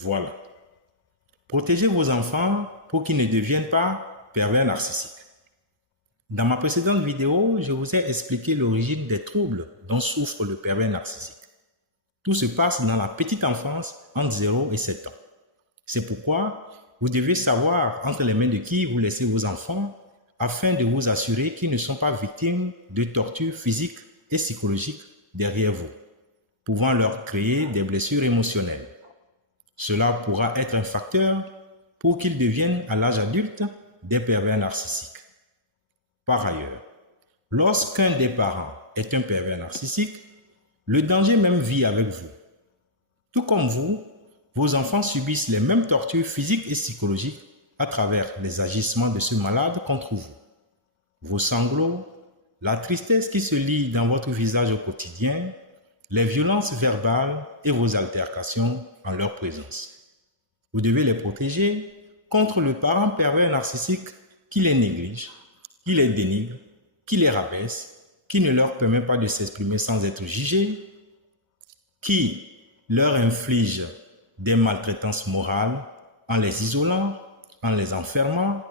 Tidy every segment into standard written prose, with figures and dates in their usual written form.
Voilà. Protégez vos enfants pour qu'ils ne deviennent pas pervers narcissiques. Dans ma précédente vidéo, je vous ai expliqué l'origine des troubles dont souffre le pervers narcissique. Tout se passe dans la petite enfance entre 0 et 7 ans. C'est pourquoi vous devez savoir entre les mains de qui vous laissez vos enfants afin de vous assurer qu'ils ne sont pas victimes de tortures physiques et psychologiques derrière vous, pouvant leur créer des blessures émotionnelles. Cela pourra être un facteur pour qu'ils deviennent à l'âge adulte des pervers narcissiques. Par ailleurs, lorsqu'un des parents est un pervers narcissique, le danger même vit avec vous. Tout comme vous, vos enfants subissent les mêmes tortures physiques et psychologiques à travers les agissements de ce malade contre vous. Vos sanglots, la tristesse qui se lit dans votre visage au quotidien, les violences verbales et vos altercations en leur présence. Vous devez les protéger contre le parent pervers narcissique qui les néglige, qui les dénigre, qui les rabaisse, qui ne leur permet pas de s'exprimer sans être jugé, qui leur inflige des maltraitances morales en les isolant, en les enfermant,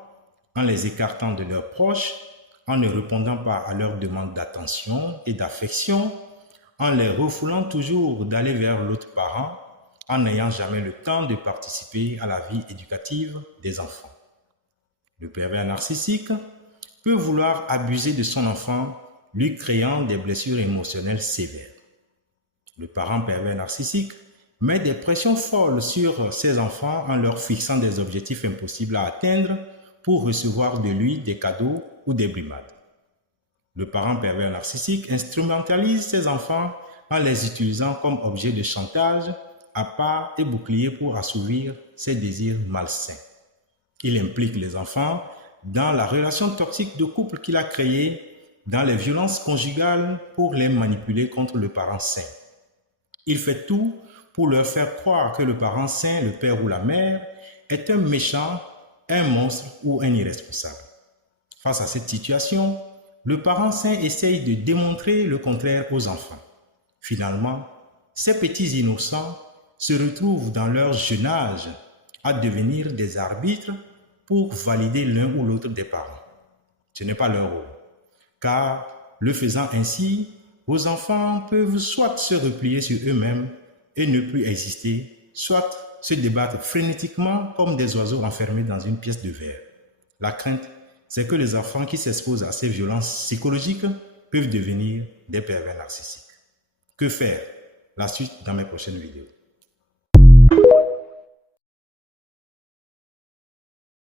en les écartant de leurs proches, en ne répondant pas à leurs demandes d'attention et d'affection, en les refoulant toujours d'aller vers l'autre parent, en n'ayant jamais le temps de participer à la vie éducative des enfants. Le pervers narcissique peut vouloir abuser de son enfant, lui créant des blessures émotionnelles sévères. Le parent pervers narcissique met des pressions folles sur ses enfants en leur fixant des objectifs impossibles à atteindre pour recevoir de lui des cadeaux ou des brimades. Le parent pervers narcissique instrumentalise ses enfants en les utilisant comme objet de chantage, appât et bouclier pour assouvir ses désirs malsains. Il implique les enfants dans la relation toxique de couple qu'il a créée, dans les violences conjugales pour les manipuler contre le parent sain. Il fait tout pour leur faire croire que le parent sain, le père ou la mère, est un méchant, un monstre ou un irresponsable. Face à cette situation, le parent sain essaye de démontrer le contraire aux enfants. Finalement, ces petits innocents se retrouvent dans leur jeune âge à devenir des arbitres pour valider l'un ou l'autre des parents. Ce n'est pas leur rôle, car le faisant ainsi, vos enfants peuvent soit se replier sur eux-mêmes et ne plus exister, soit se débattre frénétiquement comme des oiseaux enfermés dans une pièce de verre. La crainte, c'est que les enfants qui s'exposent à ces violences psychologiques peuvent devenir des pervers narcissiques. Que faire? La suite dans mes prochaines vidéos.